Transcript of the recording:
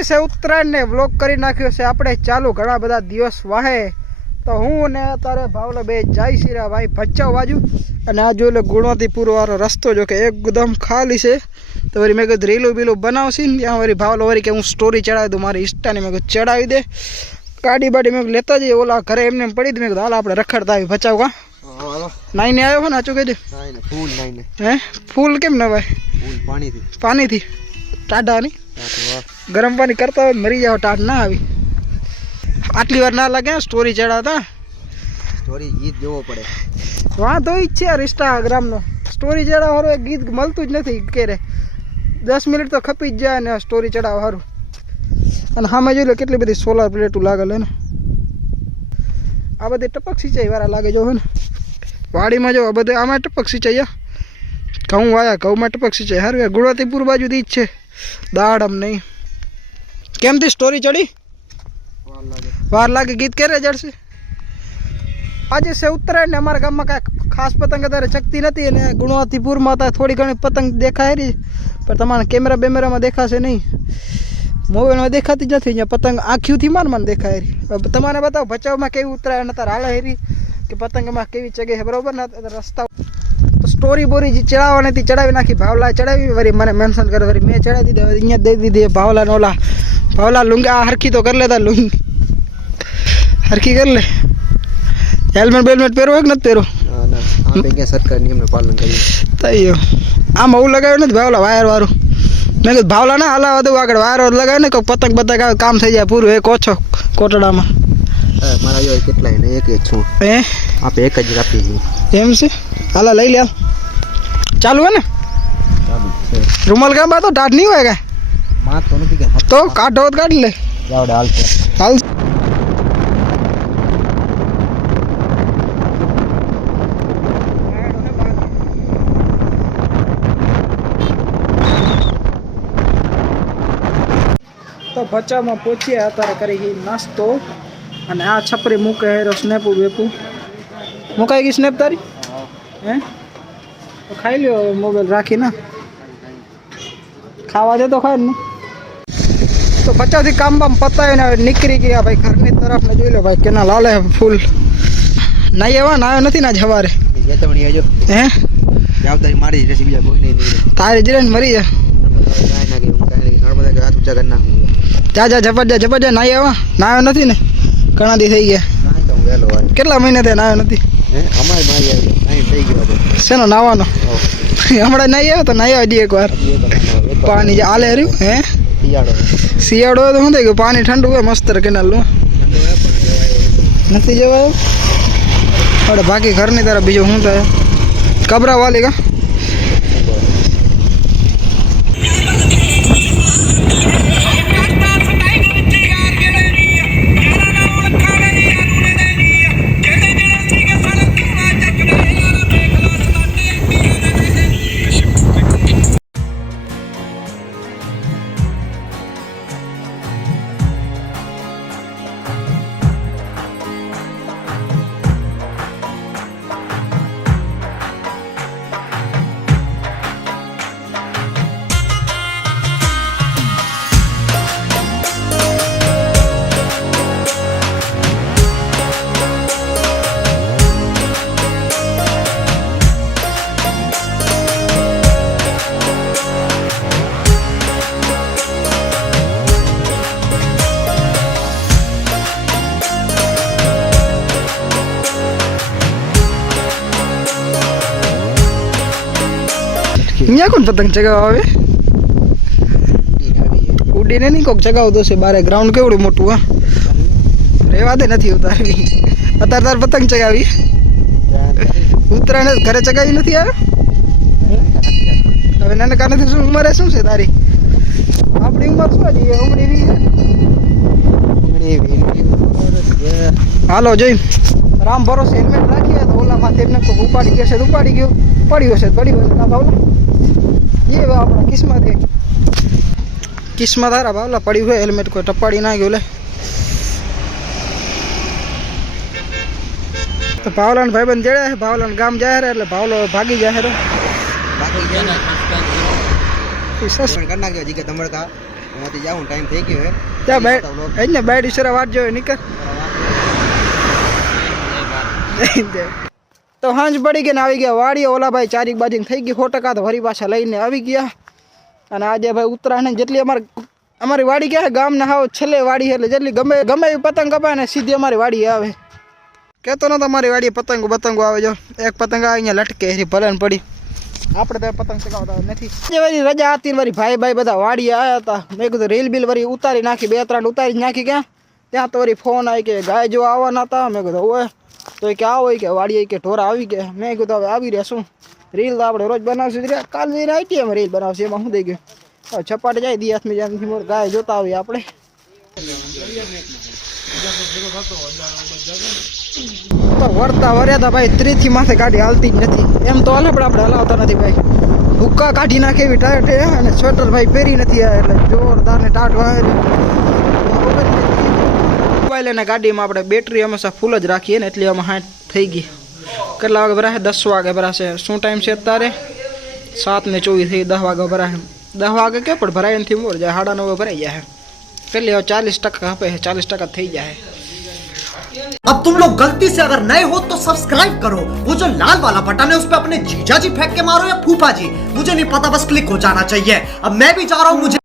उत्तरायण ने व्लॉग કરી નાખ્યો છે આપણે ચાલુ ઘણા બધા દિવસ વાહે તો હું ને તારે ભાવલો બે જાય શીરા ભાઈ ભચાઉ બાજુ અને આ જો લે ગુણવતીપુર વાળો રસ્તો જો કે એકદમ ખાલી છે તો વરી મેં કીધું રીલું બીલું બનાવશી ને ત્યાં વરી ભાવલો વરી કે હું સ્ટોરી ચડાવી દઉં મારી ઇન્સ્ટાની મેં કીધું ચડાવી દે ગાડી બાડી મેં લેતા જઈએ ઓલા ઘરે એમને પડી મેં કીધું હાલ આપણે રખડતા આવી ભચાઉ કા નાઈને આવ્યો ને આચું કહેજો ફૂલ નાઈને હે ફૂલ કેમ ના ભાઈ ફૂલ પાણીથી ટાઢા ની ગરમ પાણી કરતા હોય મરી જાવ ટાઢ ના આવી આટલી વાર ના લાગે સ્ટોરી ચડાવતા સ્ટોરી ગીત જોવો પડે વાંધો ઈ છે યાર ઇન્સ્ટાગ્રામનો સ્ટોરી ચડાવવા હારું એક ગીત મળતું જ નથી કે રે 10 મિનિટ તો ખપી જ જાય ને સ્ટોરી ચડાવવા હારું અને સામે જોઈ લો કેટલી બધી સોલાર પ્લેટો લાગેલ ને આ બધી ટપક સિંચાઈ વાળા લાગે જો ને વાડીમાં જો આ બધે આમાં ટપક સિંચાઈ ઘઉં વાયા ઘઉંમાં ટપક સિંચાઈ હારું યાર ગુણવતીપુર બાજુ દી જ છે દાડમ નહીં કેમથી સ્ટોરી ચડી વાર લાગે ગીત ક્યારે જડશે આજે છે ઉત્તરાયણ ને અમારા ગામમાં કાંઈ ખાસ પતંગ અત્યારે ચકતી નથી અને ગુણવતીપુરમાં તો થોડી ઘણી પતંગ દેખાય રહી પણ તમારા કેમેરા બેમેરામાં દેખાશે નહીં મોબાઈલમાં દેખાતી જ નથી અહીંયા પતંગ આંખીઓથી માન દેખાય રહી તમારે બતાવો ભચાઉમાં કેવી ઉત્તરાયણ અત્યારે હાલે હેરી કે પતંગમાં કેવી ચગે છે બરાબર ને રસ્તા તો સ્ટોરી બોરી જે ચડાવવાની હતી ચડાવી નાખી ભાવલા ચડાવી વળી મને મેન્શન કરે વળી મેં ચડાવી દીધી અહીંયા દઈ દીધી ભાવલા ને ઓલા ભાવલા લુંગા હરખી તો કરી લેતા લુંગ હરખી કરી લે હેલ્મેટ બેલ્મેટ પહેરો કે નથી પહેરો સરકાર નિયમનું પાલન કર્યું તૈયો આમ આવું લગાવ્યું નથી ભાવલા વાયર વાળું મેં કીધું ભાવલા ના હલાવા દઉં આગળ વાયર લગાવે ને કોઈ પતંગ પતંગ આવે કામ થઈ જાય પૂરું એક ઓછો કોટડામાં મારા જો કેટલાય ને એક જ છું હે આપણે એક જ રાખી છીએ એમ છે હાલા લઈ લે ચાલુ હે ને રૂમાલ કામ તો ટાટ નહીં હોય કાંઈ માં તો નથી કે તો કાઢો તો કાઢી લે આવડે હાલતો હાલ તો ભચાઉમાં પહોંચ્યા અત્યારે કરી નાસ્તો અને આ છપરી મૂકે હેરો સ્નેપું બેપું મુકાઈ ગઈ સ્નેપ તારી હે તો ખાઈ લ્યો મોબાઈલ રાખીને ખાવા દે તો ખાય ને તો ભચાઉથી કામ બામ પતાવી ને નીકળી ગયા ભાઈ ઘરની તરફ ને જોઈ લો ભાઈ કેના લાલે ફૂલ નાઈ એવા નાયો નથી ના જવારે ચેતવણી આવજો હે જવાબદારી મારી રહેશે બીજા કોઈ નહીં તારે જીરે મરી જા હાથ ઊંચા કરી નાખું જા ઝપટ નાઈ એવા નાયો નથી ને ઘણા દી થઈ ગયા કેટલા મહિના થયા નાયો નથી થઈ ગયો શેનો નાવાનો હમણાં નાઈ આવ્યો તો નાઈ આવ્યો એક વાર પાણી જે આલે હર્યું હે શિયાળો તો શું થઈ ગયું પાણી ઠંડુ હોય મસ્ત કેનાલનું નથી જવાયું આપણે બાકી ઘરની તરફ બીજું શું થાય કબરા વાલી કા અહીંયા કોણ પતંગ ચગાવવા આવે ઉડીને નહીં કોક ચગાવતો છે બારે ગ્રાઉન્ડ કેવડું મોટું હા રેવા દે નથી ઉતારવી અત્યારે તાર પતંગ ચગાવી ઉત્તરાયણ ઘરે ચગાવી નથી યાર હવે નાનકા નથી શું ઉંમરે શું છે તારી આપણી ઉંમર શું હતી હાલો જોઈ રામ ભરોસે હેલ્મેટ રાખીએ તો ઓલા માથે એમને કોઈ ઉપાડી ગયો છે તો ઉપાડી ગયો પડ્યો છે ભાવલા એ આપણા કિસ્મત હારા ભાવલા પડ્યું હોય હેલ્મેટ કોઈ ટપાડી ના ગયો લે તો ભાવલાને ભાઈબંધ જડ્યા છે ભાવલાને ગામ જાય એટલે ભાવલો ભાગી જાય કરી નાખજો હજી કે તમારે ત્યાંથી જાઉં ટાઈમ થઈ ગયો હે ત્યાં બાય એને બાયડી સરા વાત જોયો નીકળ તો હાંજ પડી ગઈ ને આવી ગયા વાડીએ ઓલા ભાઈ ચારીક બાજીને થઈ ગઈ 100% તો વરી પાછા લઈને આવી ગયા અને આજે ભાઈ ઉત્તરાયણ જેટલી અમારી વાડી ક્યાં ગામના હાવ છેલ્લે વાડી એટલે જેટલી ગમે એવી પતંગ કપાય ને સીધી અમારી વાડી આવે કહેતો ન તમારી વાડીએ પતંગો આવે જો એક પતંગ આવે અહીંયા લટકે એરી ભલે ને પડી આપણે તો પતંગ ચગાવતા નથી જે વળી રજા હતી ને વળી ભાઈ બધા વાડીએ આવ્યા હતા મેં કીધું રીલ બિલ વળી ઉતારી નાખી 2-3 ઉતારી જ નાખી ક્યાં ત્યાં તો વળી ફોન આવી કે ગાય જો આવવાના હતા મેં કીધું ઓય તો કે આવો કે વાડીએ કે ઢોરા આવી ગયા મેં કીધું હવે આવી રહ્યા શું રીલ તો આપણે રોજ બનાવશું કાલ જઈને આઈટી અમે રીલ બનાવશું એમાં શું થઈ ગયું છપાટ જાય દિયાસમી જ્યાંથી મોર ગાય જોતા આવીએ આપણે વરતા વર્યા ભાઈ 30 થી માથે ગાડી હાલતી જ નથી એમ તો હાલે પણ આપણે હલાવતા નથી ભાઈ ભૂક્કા કાઢી નાખે એવી ટાયર છે અને સ્વેટર ભાઈ પહેરી નથી આ એટલે જોરદાર ને ટાટ વાળી મોબાઈલ અને ગાડીમાં આપણે બેટરી હંમેશા ફૂલ જ રાખીએ ને એટલે આમાં 60 થઈ ગઈ કેટલા વાગે ભરાશે 10 વાગે ભરાશે શું ટાઈમ છે અત્યારે 7:24 થઈ 10 વાગે ભરાશે 10 વાગે કે પણ ભરાય નથી મોર જાય 9:30 ભરાઈ જાય કેટલી 40% હપે 40% થઈ જાય अब तुम लोग गलती से अगर नए हो तो सब्सक्राइब करो वो जो लाल वाला बटन है उस पे अपने जीजा जी फेंक के मारो या फूफा जी मुझे नहीं पता बस क्लिक हो जाना चाहिए अब मैं भी जा रहा हूँ मुझे